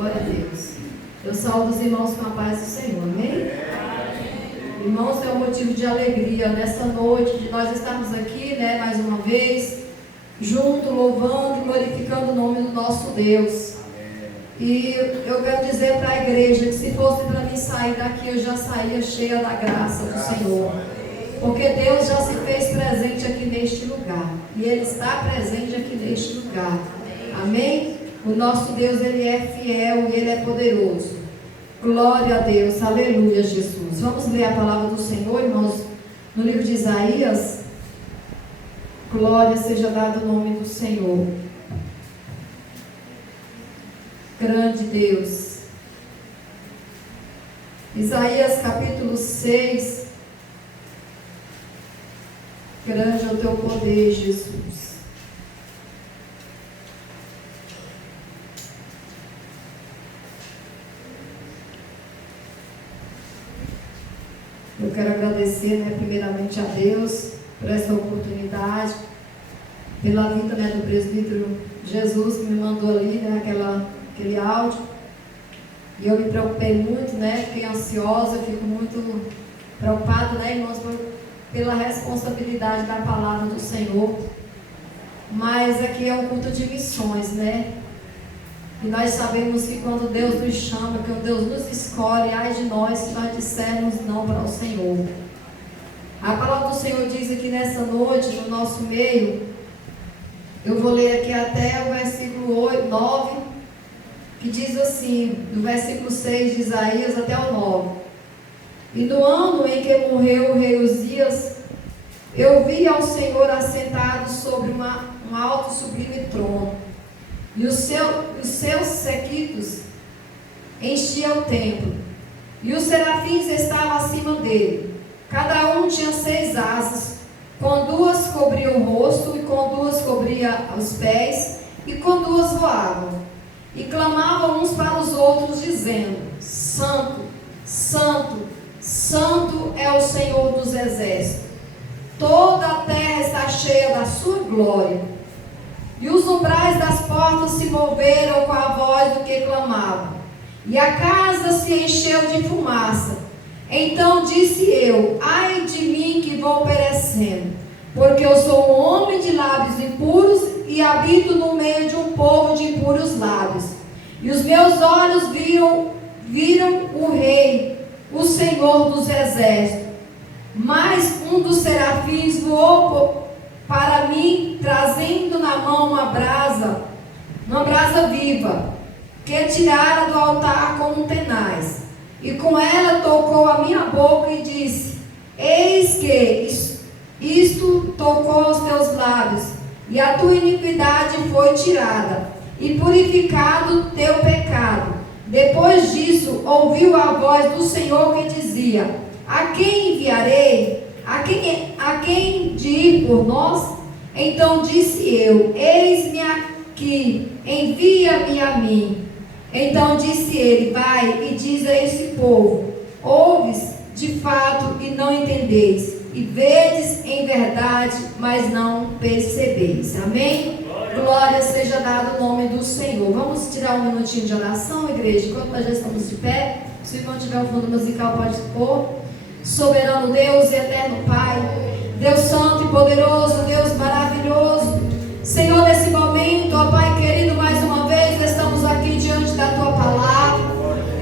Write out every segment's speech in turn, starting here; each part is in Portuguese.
Glória a Deus. Eu saúdo os irmãos com a paz do Senhor, amém? Irmãos, é um motivo de alegria nessa noite, de nós estarmos aqui, mais uma vez, junto, louvando e glorificando o nome do nosso Deus. E eu quero dizer para a igreja que se fosse para mim sair daqui, eu já saía cheia da graça do Senhor. Porque Deus já se fez presente aqui neste lugar. E Ele está presente aqui neste lugar. Amém? O nosso Deus, Ele é fiel e Ele é poderoso. Glória a Deus. Aleluia, Jesus. Vamos ler a palavra do Senhor, irmãos, no livro de Isaías. Glória seja dada o nome do Senhor. Grande Deus. Isaías capítulo 6. Grande é o teu poder, Jesus. Eu quero agradecer, primeiramente a Deus por essa oportunidade, pela vida do presbítero Jesus que me mandou ali, aquele áudio. E eu me preocupei muito, fiquei ansiosa, fico muito preocupada, irmãos, pela responsabilidade da palavra do Senhor. Mas aqui é um culto de missões, E nós sabemos que quando Deus nos chama, quando Deus nos escolhe, ai de nós se nós dissermos não para o Senhor. A palavra do Senhor diz aqui nessa noite, no nosso meio, eu vou ler aqui até o versículo 9, que diz assim, do versículo 6 de Isaías até o 9. E no ano em que morreu o rei Uzias, eu vi ao Senhor assentado sobre um alto e sublime trono, e os seus séquitos enchiam o templo, e os serafins estavam acima dele. Cada um tinha 6 asas, com 2 cobria o rosto, e com 2 cobria os pés, e com 2 voavam. E clamavam uns para os outros, dizendo: Santo, Santo, Santo é o Senhor dos exércitos. Toda a terra está cheia da sua glória. E os umbrais das portas se moveram com a voz do que clamavam, e a casa se encheu de fumaça. Então disse eu: ai de mim que vou perecendo, porque eu sou um homem de lábios impuros e habito no meio de um povo de impuros lábios. E os meus olhos viram o Rei, o Senhor dos exércitos. Mas um dos serafins voou para mim, trazendo na mão uma brasa viva, que tirara do altar com um tenaz. E com ela tocou a minha boca e disse: eis que isto tocou aos teus lábios, e a tua iniquidade foi tirada, e purificado teu pecado. Depois disso, ouviu a voz do Senhor que dizia: a quem enviarei? A quem de ir por nós? Então disse eu: eis-me aqui, envia-me a mim. Então disse ele: vai e diz a esse povo: ouves de fato e não entendeis, e vedes em verdade, mas não percebeis. Amém? Glória seja dada o nome do Senhor. Vamos tirar um minutinho de oração, igreja, enquanto nós já estamos de pé. Se não tiver um fundo musical, pode pôr. Soberano Deus e eterno Pai, Deus santo e poderoso, Deus maravilhoso, Senhor, nesse momento, ó Pai querido, mais uma vez estamos aqui diante da Tua palavra,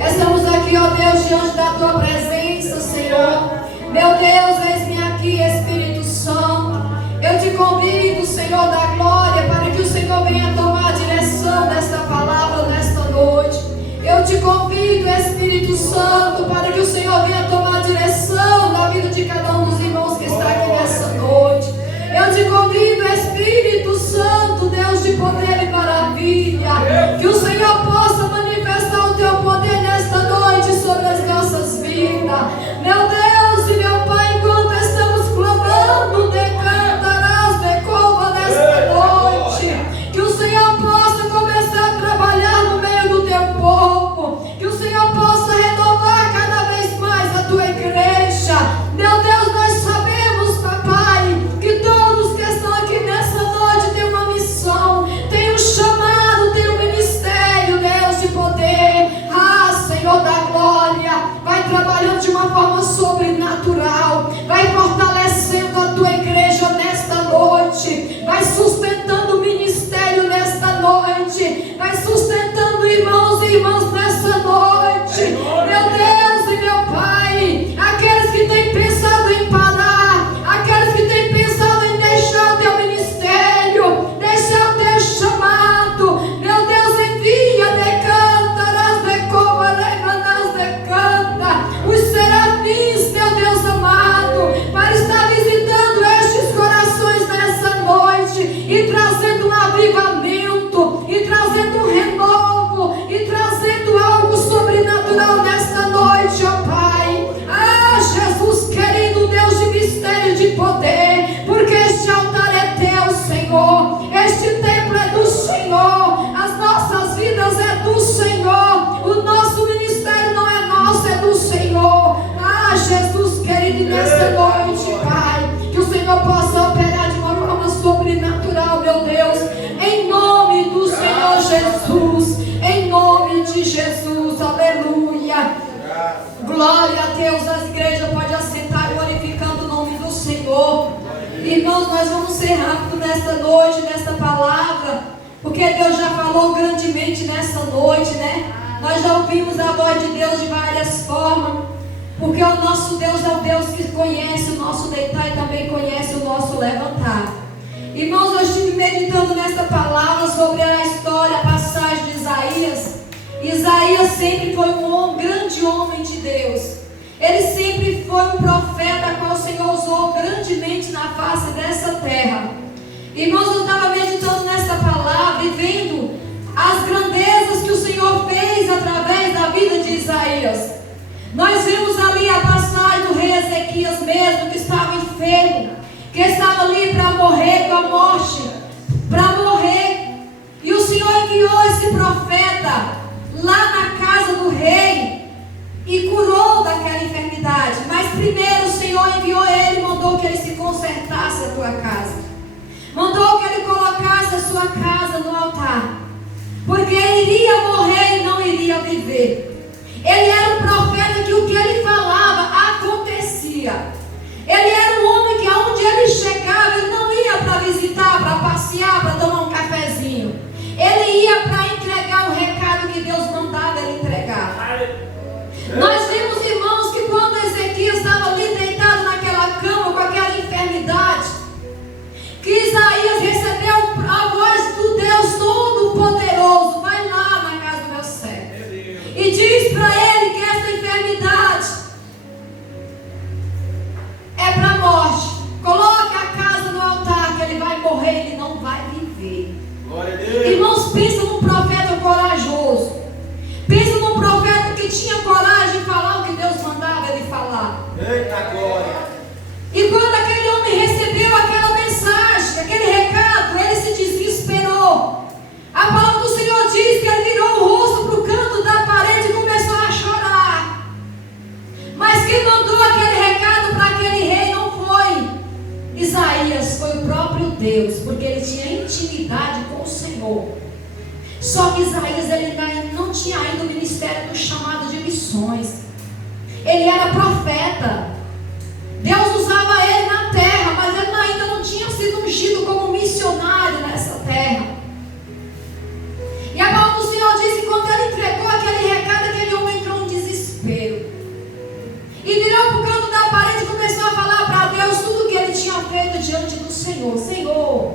estamos aqui, ó Deus, diante da Tua presença, Senhor. Meu Deus, eis-me aqui, Espírito Santo. Eu te convido, Senhor da glória, para que o Senhor venha tomar a direção desta palavra nesta noite. Eu te convido, Espírito Santo, para que o Senhor venha tomar a direção na vida de cada um dos irmãos que está aqui nessa noite. Eu te convido, Espírito Santo, Deus de poder e maravilha, que o Senhor possa manifestar o teu poder nesta noite sobre as nossas vidas. Meu Deus e meu Pai, enquanto estamos clamando, decantarás de cova nesta noite, que o Senhor possa começar a trabalhar no meio do teu povo, que o Senhor possa renovar cada vez mais a tua igreja. Meu Deus, nós de Jesus, aleluia. Glória a Deus, as igrejas podem assentar glorificando o nome do Senhor. Irmãos, nós vamos ser rápidos nesta noite, nesta palavra, porque Deus já falou grandemente nessa noite, né? Nós já ouvimos a voz de Deus de várias formas, porque o nosso Deus é o Deus que conhece o nosso deitar e também conhece o nosso levantar. Irmãos, eu estive meditando nesta palavra sobre a história, a passagem de Isaías. Isaías sempre foi um grande homem de Deus. Ele sempre foi um profeta qual o Senhor usou grandemente na face dessa terra. Irmãos, eu estava meditando nessa palavra e vendo as grandezas que o Senhor fez através da vida de Isaías. Nós vemos ali a passagem do rei Ezequias mesmo, que estava enfermo, que estava ali para morrer com a morte, para morrer. E o Senhor enviou esse profeta lá na casa do rei e curou daquela enfermidade. Mas primeiro o Senhor enviou ele e mandou que ele se consertasse a tua casa. Mandou que ele colocasse a sua casa no altar, porque ele iria morrer e não iria viver. Ele era um profeta que o que ele falava acontecia. Ele era um homem que aonde ele chegava, ele não ia para visitar, para passear, para tomar um cafezinho. Ele ia para entregar o recado que Deus mandava ele entregar. Nós vimos, irmãos, que quando Ezequias estava ali deitado naquela cama com aquela enfermidade, que Isaías recebeu a voz do Deus Todo-Poderoso: vai lá na casa do meu servo e diz para ele que essa enfermidade é para a morte. Coloca a casa no altar, que ele vai morrer, ele não vai viver. Glória a Deus. Irmãos, pensa num profeta corajoso. Pensa num profeta que tinha coragem de falar o que Deus mandava ele falar. Eita glória! E quando aquele homem recebeu aquela mensagem, aquele recado, ele se desesperou. A palavra do Senhor diz que ele virou o rosto para o canto da parede e começou a chorar. Mas quem mandou aquele recado para aquele rei não foi Isaías, foi o próprio Deus, porque ele tinha intimidade com o Senhor. Só que Isaías ele não tinha ainda o ministério do chamado de missões. Ele era profeta. Deus usava ele na terra, mas ele ainda não tinha sido ungido como missionário nessa terra. E a palavra do Senhor diz que quando ele entregou aquele recado, aquele homem entrou em desespero. E virou para o canto da parede e começou a falar para Deus tudo o que ele tinha feito diante do Senhor. Senhor,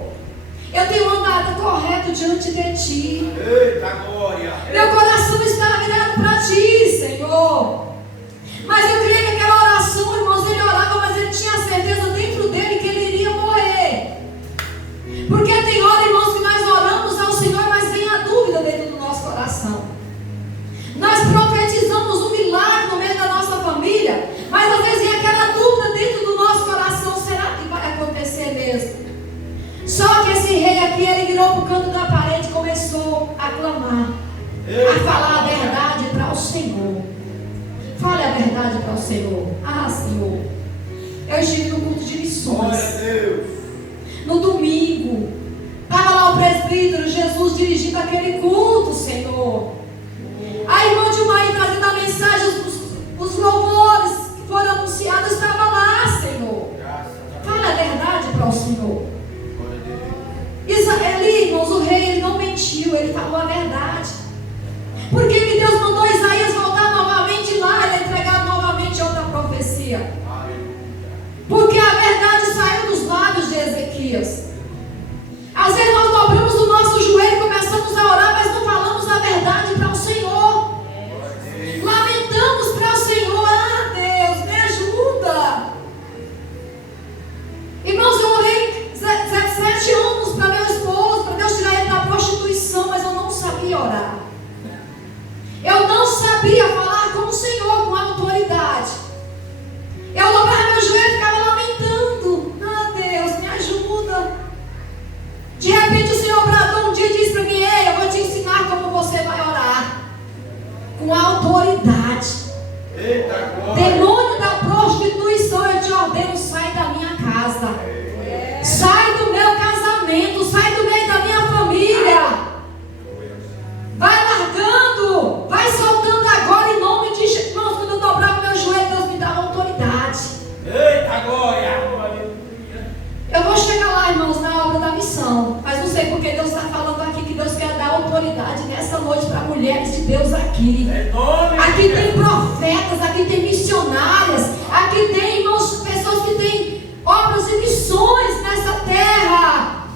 eu tenho andado correto diante de Ti. Eita glória! Meu coração está virado para Ti, Senhor. Mas eu creio que aquela oração, irmãos, ele orava, mas ele tinha certeza dentro dele que ele iria morrer. Porque tem hora, irmãos, que nós oramos ao Senhor, mas vem a dúvida dentro do nosso coração. Nós profetizamos um milagre no meio da nossa família, mas às vezes vem aquela dúvida dentro do nosso coração: será que vai acontecer mesmo? Só que esse rei aqui, ele virou para o canto da parede e começou a clamar, a falar a verdade para o Senhor. Fale a verdade para o Senhor. Ah, Senhor, eu estive no culto de missões. Glória a Deus. No domingo, estava lá o presbítero Jesus dirigindo aquele culto, Senhor. A irmã de uma aí trazendo a mensagem, os louvores que foram anunciados estavam lá, Senhor. Fale a verdade para o Senhor. Ali, irmãos, o rei ele não mentiu, ele falou a verdade. Porque que Deus mandou Isaías voltar novamente lá e entregar novamente outra profecia? Porque a verdade saiu dos lábios de Ezequias. Às vezes nós dobramos o nosso joelho e começamos a orar, mas não falamos a verdade para o Senhor. Lamentamos para o Senhor: ah, Deus, me ajuda. Irmãos, eu orei 17 anos para meu esposo, para Deus tirar ele da prostituição, mas eu não sabia orar. Eu não sabia falar com o Senhor com autoridade. Eu dobrava meu joelho e ficava lamentando: ah, Deus, me ajuda. De repente o Senhor bradou um dia e disse para mim: ei, eu vou te ensinar como você vai orar com autoridade. Eita, demônio da prostituição, eu te ordeno: sai da minha casa, sai do meu casamento, sai do meio da minha família. Vai largando, Deus aqui. Aqui tem profetas, aqui tem missionárias, aqui tem, irmãos, pessoas que têm obras e missões nessa terra.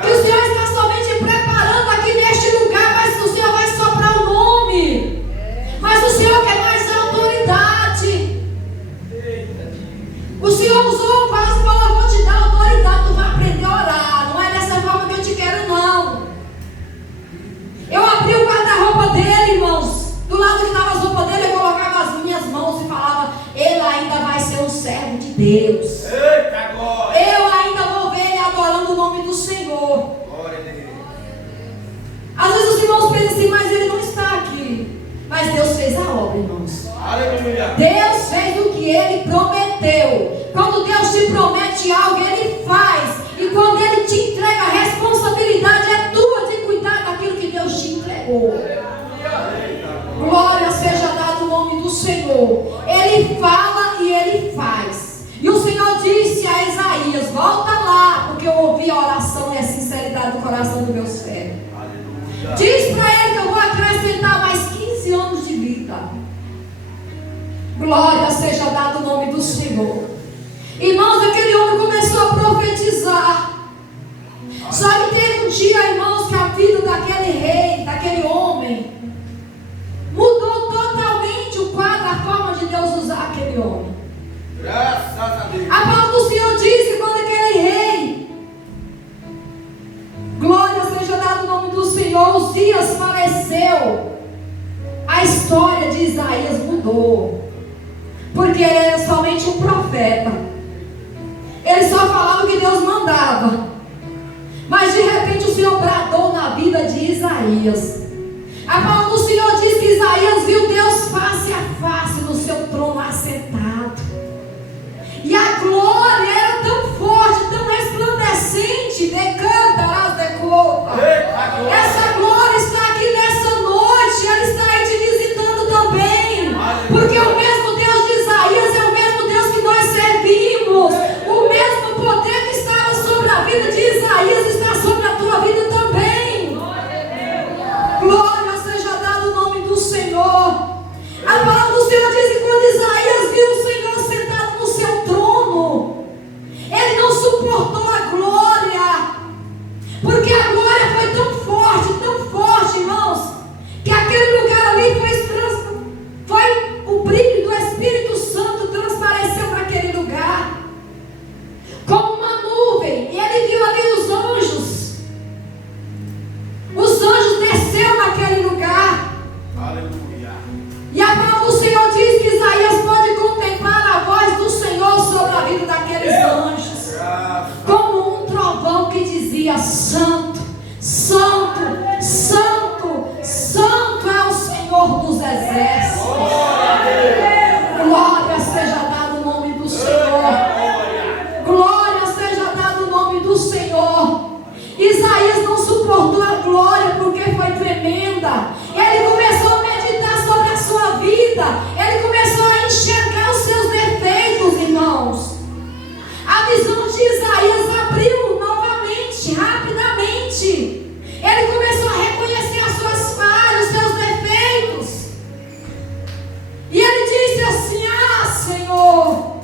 Que o Senhor está somente preparando aqui neste lugar, mas o Senhor vai soprar o nome. Mas o Senhor quer mais autoridade. O Senhor usou o vaso e falou: eu vou te dar autoridade, tu vai aprender a orar. Não é dessa forma que eu te quero, não. Eu abri o guarda-roupa dele, irmãos. Do lado que estava as roupas dele, eu colocava as minhas mãos e falava: ele ainda vai ser um servo de Deus. Eu ainda vou ver ele adorando o nome do Senhor. Às vezes os irmãos pensam assim: mas ele não está aqui. Mas Deus fez a obra, irmãos. Aleluia. Deus fez o que ele prometeu. Quando Deus te promete algo, ele faz. E quando ele te entrega, a responsabilidade é tua de cuidar daquilo que Deus te entregou. Glória seja dado o nome do Senhor. Ele fala e ele faz. E o Senhor disse a Isaías: volta lá, porque eu ouvi a oração e a sinceridade do coração do meu servo. Diz para ele que eu vou acrescentar mais 15 anos de vida. Glória seja dado o nome do Senhor. Irmãos, aquele homem começou a profetizar. Só que teve um dia, irmãos, que a vida daquele rei, daquele homem, mudou totalmente o quadro, a forma de Deus usar aquele homem. Graças a Deus. A palavra do Senhor diz que quando aquele rei, glória seja dado o nome do Senhor, Uzias faleceu, a história de Isaías mudou. Porque ele era somente um profeta. Ele só falava o que Deus mandava. Mas de repente o Senhor bradou na vida de Isaías. A palavra do Senhor diz que Isaías viu Deus face a face no seu trono assentado. E a glória era tão forte, tão resplandecente. Decanta, decota. Essa glória está aqui nessa noite. Ela está aí te visitando também. Porque o mesmo Deus de Isaías é o mesmo Deus que nós servimos. O mesmo poder que estava sobre a vida de Isaías está sobre a tua vida também. Glória seja dado o nome do Senhor. A palavra do Senhor diz que quando Isaías viu o Senhor sentado no seu trono, ele não suportou a glória. Porque a glória foi tão forte, irmãos, que aquele lugar ali foi o brilho do Espírito Santo transpareceu para aquele lugar como uma nuvem. E ele viu ali os anjos. Os anjos desceram naquele lugar. Aleluia. E a palavra do Senhor diz que Isaías pode contemplar a voz do Senhor sobre a vida daqueles anjos, como um trovão que dizia: Santo, Santo, Santo, Santo é o Senhor dos exércitos. Glória seja dado o nome do Senhor. Glória seja dado o nome do Senhor. Isaías não suportou a glória porque foi tremenda. Ele começou a meditar sobre a sua vida. Ele começou a enxergar os seus defeitos, irmãos. A visão de Isaías abriu novamente, rapidamente. Ele começou a reconhecer as suas falhas, os seus defeitos. E ele disse assim: ah, Senhor,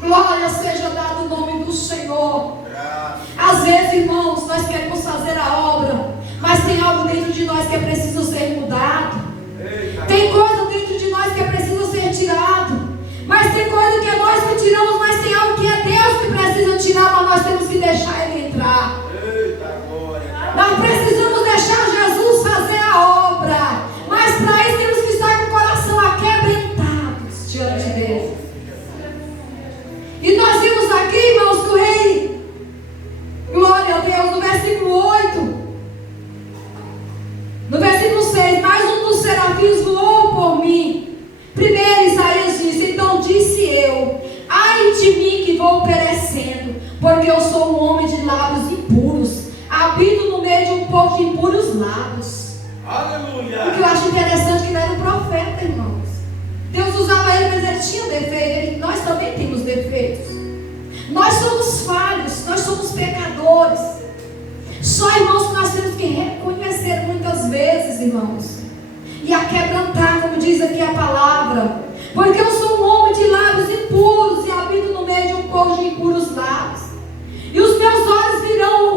glória seja dado o nome do Senhor. Às vezes, irmãos, nós queremos fazer a obra, mas tem algo dentro de nós que é preciso ser mudado. Tem coisa dentro de nós que é preciso ser tirado. Mas tem coisa que é nós que tiramos, mas tem algo que é Deus que precisa tirar, mas nós temos que deixar Ele entrar. Nós precisamos deixar Jesus fazer a obra, mas para isso temos que estar com o coração aquebrantado diante dele. E nós vimos aqui, irmãos, que o rei, glória a Deus, no versículo 8, no versículo 6, mais um dos serafins voou por mim. Primeiro Isaías disse: então disse eu: ai de mim que vou perecendo, porque eu sou um homem de lábios impuros, habito no meio de um povo de impuros lábios. Aleluia. O que eu acho interessante é que ele era um profeta, irmãos. Deus usava ele, mas ele tinha defeito. Nós também temos defeitos. Nós somos falhos, nós somos pecadores. Só, irmãos, que nós temos que reconhecer muitas vezes, irmãos, e a quebrantar, como diz aqui a palavra. Porque eu sou um homem de lábios impuros e habito no meio de um povo de impuros lábios. E os meus olhos viram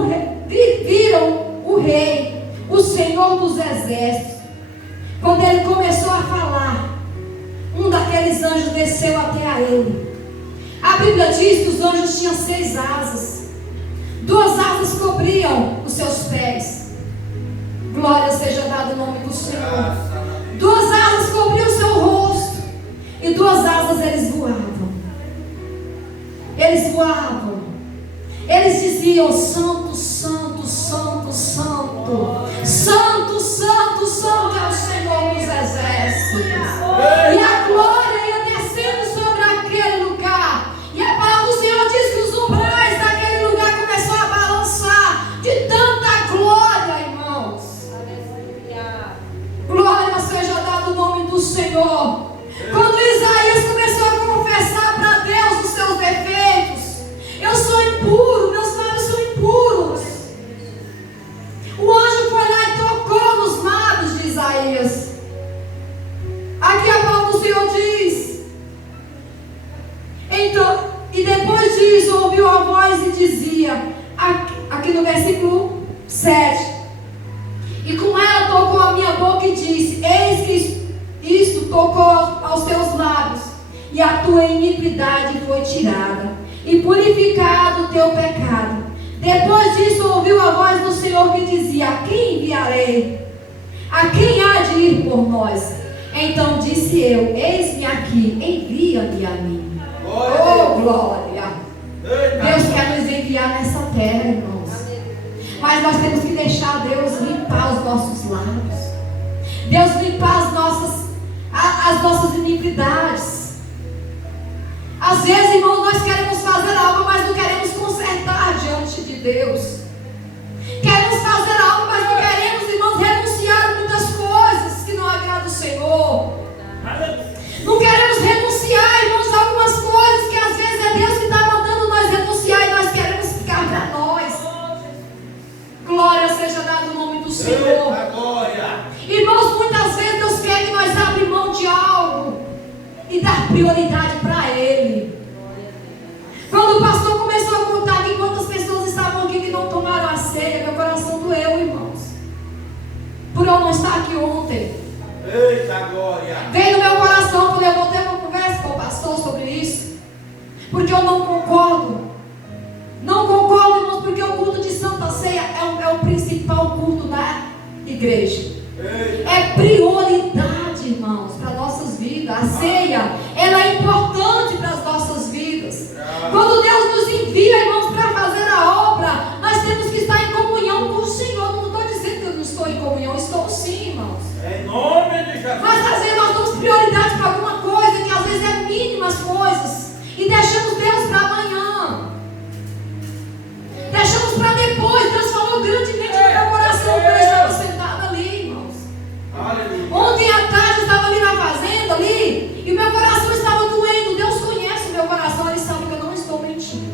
o Rei, o Senhor dos Exércitos. Quando ele começou a falar, um daqueles anjos desceu até a ele. A Bíblia diz que os anjos tinham 6 asas. 2 asas cobriam os seus pés. Glória seja dada o nome do Senhor. 2 asas cobriam o seu rosto. E 2 asas eles voavam. Eles voavam. Eles diziam: Santo, Santo, Santo, Santo. Santo, Santo, Santo é o Senhor dos Exércitos. E a glória ia descendo sobre aquele lugar. E a palavra do Senhor diz que os umbrais daquele lugar começou a balançar de tanta glória, irmãos. Glória seja dado o nome do Senhor. Quando Isaías começou a confessar para Deus os seus defeitos: eu sou impuro, meus lábios são impuros. O anjo foi lá e tocou nos lábios de Isaías. Aqui a palavra do Senhor diz: então, e depois disso ouviu a voz e dizia, aqui no versículo 7, e com ela tocou a minha boca e disse: eis que isto tocou aos teus lábios, e a tua iniquidade foi tirada, e purificado o teu pecado. Depois disso ouviu a voz do Senhor que dizia: a quem enviarei? A quem há de ir por nós? Então disse eu: eis-me aqui, envia-me a mim. Oh, glória! Deus quer nos enviar nessa terra, irmãos. Mas nós temos que deixar Deus limpar os nossos lábios. Deus limpar as nossas iniquidades. Às vezes, irmãos, nós queremos fazer algo, mas não queremos consertar diante de Deus. Queremos fazer algo, mas não queremos, irmãos, renunciar a muitas coisas que não agradam o Senhor. Não queremos renunciar, irmãos, a algumas coisas que às vezes é Deus que está mandando nós renunciar e nós queremos ficar para nós. Glória seja dada o nome do Senhor. Irmãos, muitas vezes Deus quer que nós abrimos mão de algo e dar prioridade para Ele. Quando o pastor começou a contar aqui quantas pessoas estavam aqui que não tomaram a ceia, meu coração doeu, irmãos. Por eu não estar aqui ontem. Eita glória! Veio no meu coração quando eu vou ter uma conversa com o pastor sobre isso. Porque eu não concordo. Não concordo, irmãos, porque o culto de Santa Ceia é o principal culto da igreja. É prioridade, irmãos, para nossas vidas. A ceia, ela é importante para as nossas vidas. Quando Deus nos envia, irmãos, para fazer a obra, nós temos que estar em comunhão com o Senhor. Não estou dizendo que eu não estou em comunhão, estou sim, irmãos. Em nome de Jesus. Mas às vezes nós damos prioridade para alguma coisa que às vezes é mínimas coisas e deixamos Deus para amanhã. Deixamos para depois. Deus falou grandemente no meu coração quando eu estava sentado ali, irmãos. Aleluia. Ontem à tarde eu estava ali na fazenda ali e meu coração estava doendo. Deus conhece o meu coração, Ele sabe que eu não estou mentindo.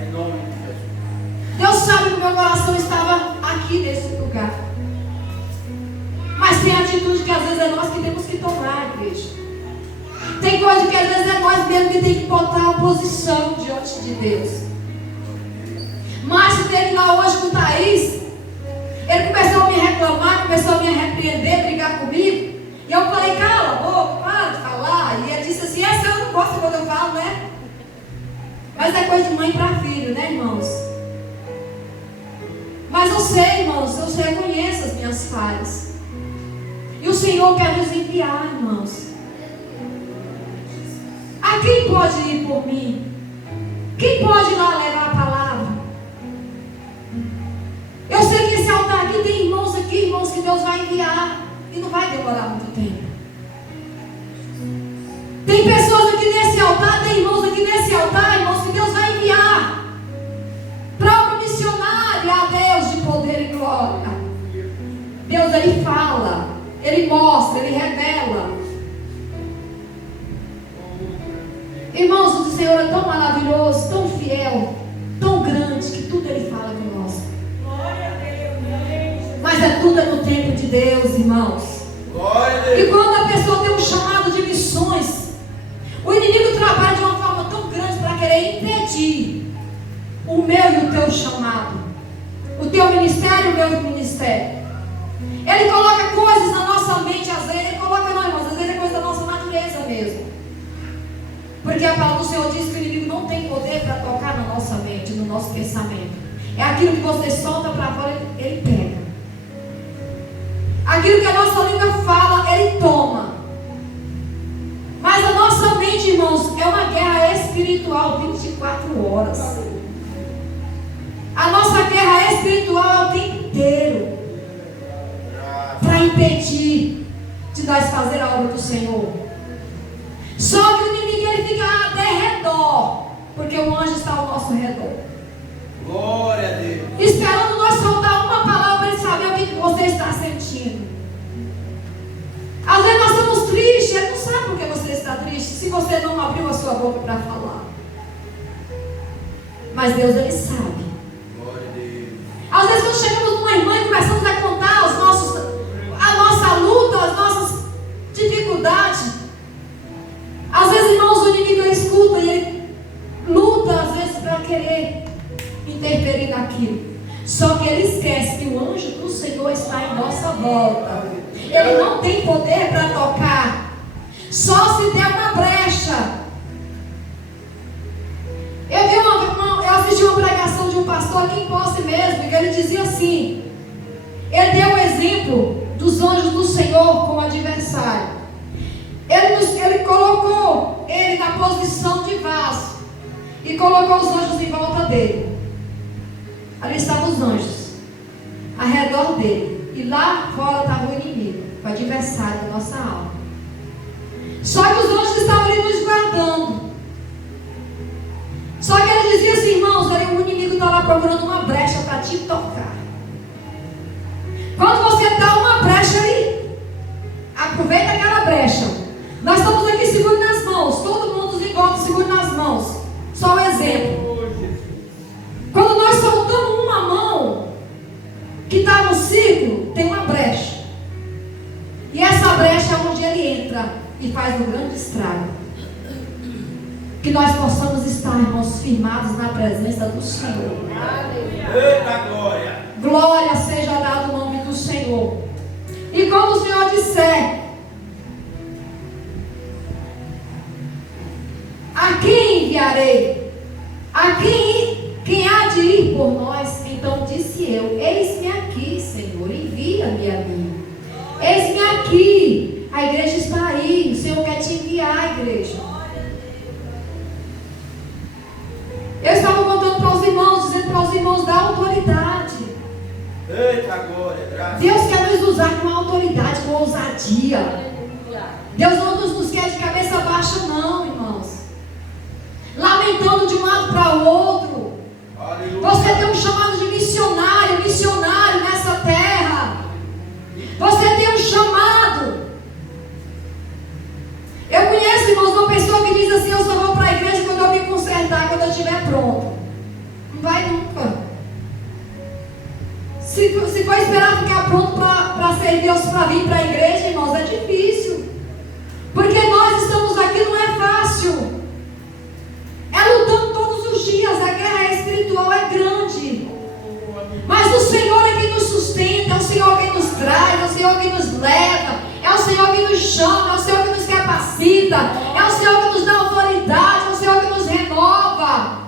Em nome de Jesus. Deus sabe que o meu coração estava aqui nesse lugar. Mas tem atitude que às vezes é nós que temos que tomar, igreja. Tem coisa que às vezes é nós mesmos que tem que botar a posição diante de Deus. Márcio esteve lá hoje com o Thaís. Ele começou a me reclamar, começou a me repreender, brigar comigo. E eu falei: cala a boca, para de falar. E ele disse assim: essa eu não gosto quando eu falo, né? Mas é coisa de mãe para filho, né, irmãos? Mas eu sei, irmãos, eu reconheço as minhas falhas. E o Senhor quer nos enviar, irmãos. A quem pode ir por mim? Quem pode ir lá levar a palavra? Eu sei que esse altar aqui tem irmãos aqui, irmãos, que Deus vai enviar. E não vai demorar muito tempo. Tem pessoas aqui nesse altar, tem irmãos aqui nesse altar, irmãos, que Deus vai enviar para uma missionária a Deus de poder e glória. Deus, Ele fala, Ele mostra, Ele revela. Irmãos, o Senhor é tão maravilhoso, tão fiel, tão grande, que tudo Ele fala conosco. Mas é tudo no tempo de Deus, irmãos. O inimigo trabalha de uma forma tão grande para querer impedir o meu e o teu chamado, o teu ministério e o meu ministério. Ele coloca coisas na nossa mente, às vezes, ele coloca não, irmãos, às vezes é coisa da nossa natureza mesmo. Porque a palavra do Senhor diz que o inimigo não tem poder para tocar na nossa mente, no nosso pensamento. É aquilo que você solta para fora, ele pega. Aquilo que a nossa língua fala, ele toma. Mas a nossa mente, irmãos, é uma guerra espiritual 24 horas. A nossa guerra espiritual é o tempo inteiro para impedir de nós fazer a obra do Senhor. Só que o inimigo ele fica a derredor, porque o anjo está ao nosso redor. Glória a Deus. Esperando nós soltar uma palavra para ele saber o que você está sentindo. Às vezes nós estamos tristes, ele não sabe por que você está triste, se você não abriu a sua boca para falar. Mas Deus, ele sabe. Glória a Deus. Às vezes quando chegamos numa irmã e começamos a contar a nossa luta, as nossas dificuldades, às vezes, irmãos, o inimigo ele escuta e ele luta às vezes para querer interferir naquilo. Só que ele esquece que o anjo do Senhor está em nossa volta. Ele não tem poder para tocar. Só se der uma brecha. Eu assisti uma pregação de um pastor aqui em Posse mesmo, que ele dizia assim. Ele deu o exemplo dos anjos do Senhor como adversário. Ele colocou ele na posição de vaso e colocou os anjos em volta dele. Ali estavam os anjos ao redor dele, e lá fora estava o inimigo, o adversário da nossa alma. Só que os anjos estavam ali nos guardando. Só que ele dizia assim, irmãos, o inimigo está lá procurando uma brecha para te tocar. Quando você dá uma brecha ali, aproveita aquela brecha. Nós estamos aqui seguro nas mãos, todo mundo nos envolve seguro nas mãos. Só um exemplo. Quando nós soltamos uma mão que está no ciclo, tem uma brecha. E essa brecha é onde ele entra e faz um grande estrago. Que nós possamos estar, irmãos, firmados na presença do Senhor. Eita glória! Glória seja dada o nome do Senhor. E como o Senhor disser, a quem enviarei? A quem há de ir por nós? Então disse eu, eis-me aqui, Senhor, envia-me a mim. Eis-me aqui, a igreja está aí, o Senhor quer te enviar a igreja. Eu estava contando para os irmãos, dizendo para os irmãos da autoridade. Eita glória, graças. Deus quer nos usar com autoridade, com ousadia. Deus não nos quer de cabeça baixa não, irmãos. Lamentando de um lado para o outro. Aleluia. Você tem um chamado de missionário nessa terra. Você tem um chamado. Eu conheço, irmãos, uma pessoa que diz assim, eu só vou para a igreja quando eu me consertar, quando eu estiver pronto. Não vai nunca. Se for esperar ficar pronto para servir Deus, para vir para a igreja, irmãos, é difícil. Porque nós estamos aqui, não é fácil. É lutando todos os dias, a guerra espiritual é grande. Mas o Senhor é quem nos sustenta, é o Senhor quem nos traz, é o Senhor quem nos leva, é o Senhor que nos chama, é o Senhor que nos capacita, é o Senhor que nos dá autoridade, é o Senhor que nos renova.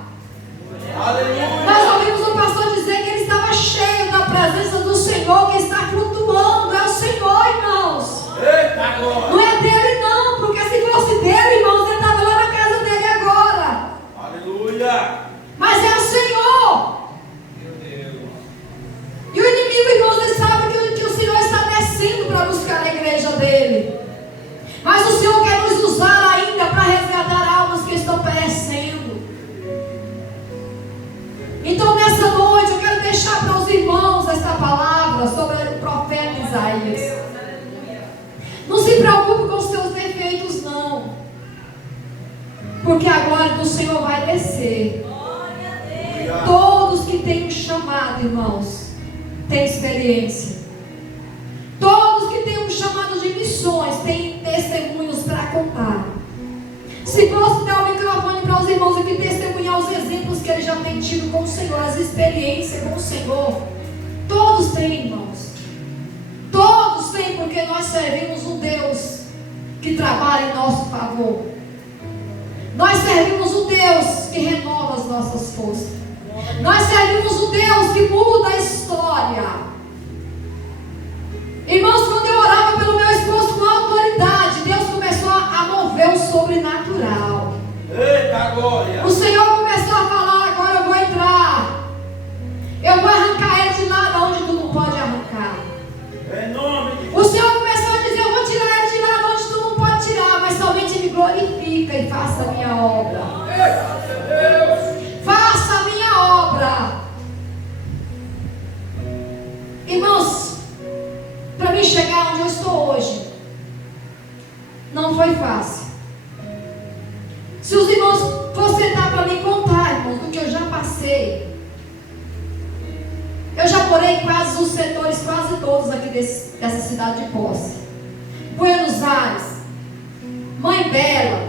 Aleluia. Nós ouvimos o pastor dizer que ele estava cheio da presença do Senhor, que está flutuando, é o Senhor, irmãos. Eita glória. Não é dele não, porque se fosse dele, irmãos, ele estava lá na casa dele agora. Aleluia. Mas é o Senhor. Meu Deus. E o inimigo, irmãos, ele sabe que o Senhor está descendo para buscar a igreja dele. Mas o Senhor quer nos usar ainda para resgatar almas que estão perecendo. Então nessa noite eu quero deixar para os irmãos esta palavra sobre o profeta Isaías. Não se preocupe com os seus defeitos não, porque a glória do Senhor vai descer. Todos que têm um chamado, irmãos, têm experiência. Todos que têm um chamado de missões têm testemunhos para contar. Se posso dar o microfone para os irmãos aqui testemunhar os exemplos que eles já têm tido com o Senhor, as experiências com o Senhor. Todos têm, irmãos. Todos têm, porque nós servimos um Deus que trabalha em nosso favor. Nós servimos um Deus que renova as nossas forças. Nós servimos um Deus que muda a história. Irmãos, quando eu orava pelo meu esposo com autoridade, Deus começou a mover o sobrenatural. Eita glória! O Senhor começou a falar: agora eu vou entrar. Eu vou arrancar ele de lá de onde tu não pode arrancar. Em nome de O Senhor começou a dizer: eu vou tirar ele de lá de onde tu não pode tirar, mas somente me glorifica e faça a minha obra. Faça a minha obra. Irmãos, para mim chegar onde eu estou hoje, não foi fácil. Se os irmãos fossem sentar para me contar, irmãos, do que eu já passei, eu já morei em quase os setores, quase todos aqui dessa cidade de Posse. Buenos Aires, Mãe Bela,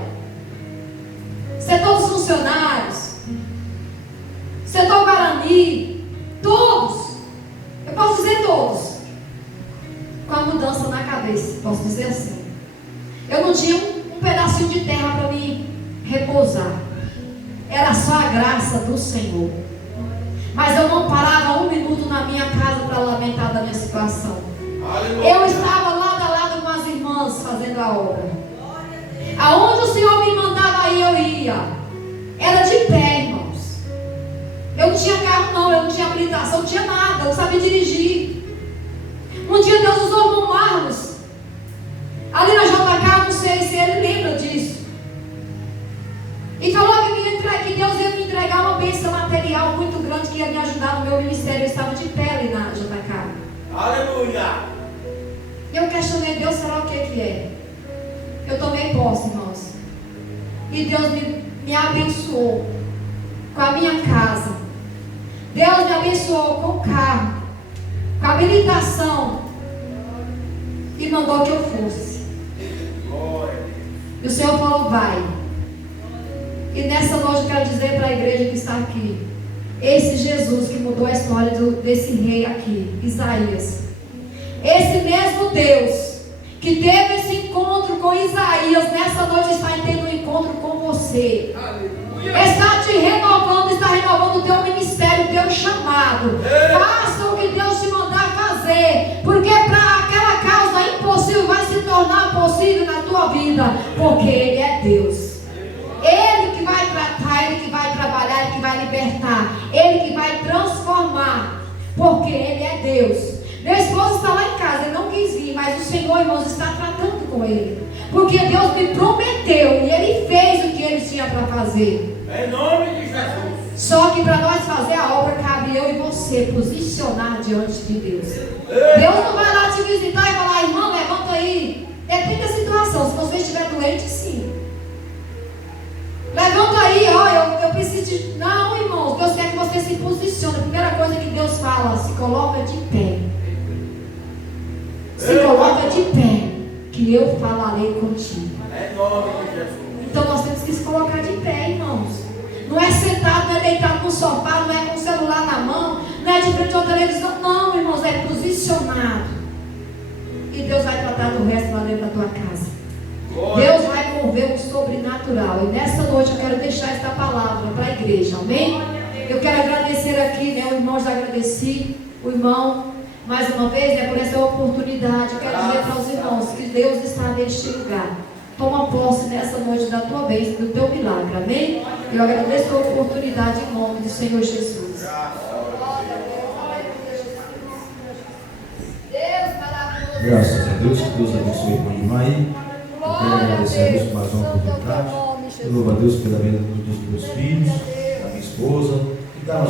setor dos funcionários, setor Guarani, todos, eu posso dizer todos, com a mudança na cabeça, posso dizer assim. Eu não tinha um pedacinho de terra para me repousar, era só a graça do Senhor. Mas eu não parava um minuto na minha casa para lamentar da minha situação. Aleluia. Eu estava lado a lado com as irmãs fazendo a obra. Aonde o Senhor me mandava ir, eu ia. Era de pé, irmãos. Eu não tinha carro não, eu não tinha habilitação, não tinha nada, eu não sabia dirigir. Um dia Deus usou o irmão Marlos ali na JK, não sei se ele lembra disso, e falou que Deus ia me entregar uma bênção material muito grande que ia me ajudar no meu ministério. Eu estava de pé ali na JK. Aleluia! Eu questionei: Deus, será o que é? Eu tomei posse, irmãos, e Deus me abençoou com a minha casa. Deus me abençoou com o carro, com a habilitação, e mandou que eu fosse. Glória. E o Senhor falou: vai. E nessa noite eu quero dizer para a igreja que está aqui, esse Jesus que mudou a história desse rei aqui, Isaías, esse mesmo Deus que teve esse encontro com Isaías, nessa noite está tendo um encontro com você. Aleluia. Está te renovando, está renovando o teu ministério, o teu chamado. Faça o que Deus te mandar fazer, porque para aquela causa impossível vai se tornar possível na tua vida, porque Ele é Deus. Ele que vai tratar, Ele que vai trabalhar, Ele que vai libertar, Ele que vai transformar, porque Ele é Deus. Meu esposo está lá em casa, ele não quis vir, mas o Senhor, irmãos, está tratando com ele, porque Deus me prometeu e Ele fez o que Ele tinha para fazer. Em nome de Jesus. Só que para nós fazer a obra, cabe eu e você posicionar diante de Deus. Deus não vai lá te visitar e falar: irmão, levanta aí. Depende da situação. Se você estiver doente, sim. Levanta aí, ó, eu preciso de... Não, irmãos, Deus quer que você se posicione. A primeira coisa que Deus fala: se coloca de pé. Se coloca de pé, que eu falarei contigo. Em nome de Jesus. Então nós temos que se colocar de pé, irmãos. Não é sentado, não é deitado no sofá, não é com o celular na mão, não é de frente à televisão. Não, irmãos, é posicionado. E Deus vai tratar do resto lá dentro da tua casa. Deus vai mover o sobrenatural. E nessa noite eu quero deixar esta palavra para a igreja, amém? Eu quero agradecer aqui, né? O irmão, já agradeci, o irmão, mais uma vez, por essa oportunidade. Eu quero dizer para os irmãos que Deus está neste lugar. Toma posse nessa noite da tua bênção, do teu milagre, amém? Eu agradeço a oportunidade em nome do Senhor Jesus. Graças a Deus, que Deus abençoe o irmão Maí. Eu quero agradecer a Deus por mais uma oportunidade. Eu louvo a Deus pela vida dos meus filhos, da minha esposa, que está nos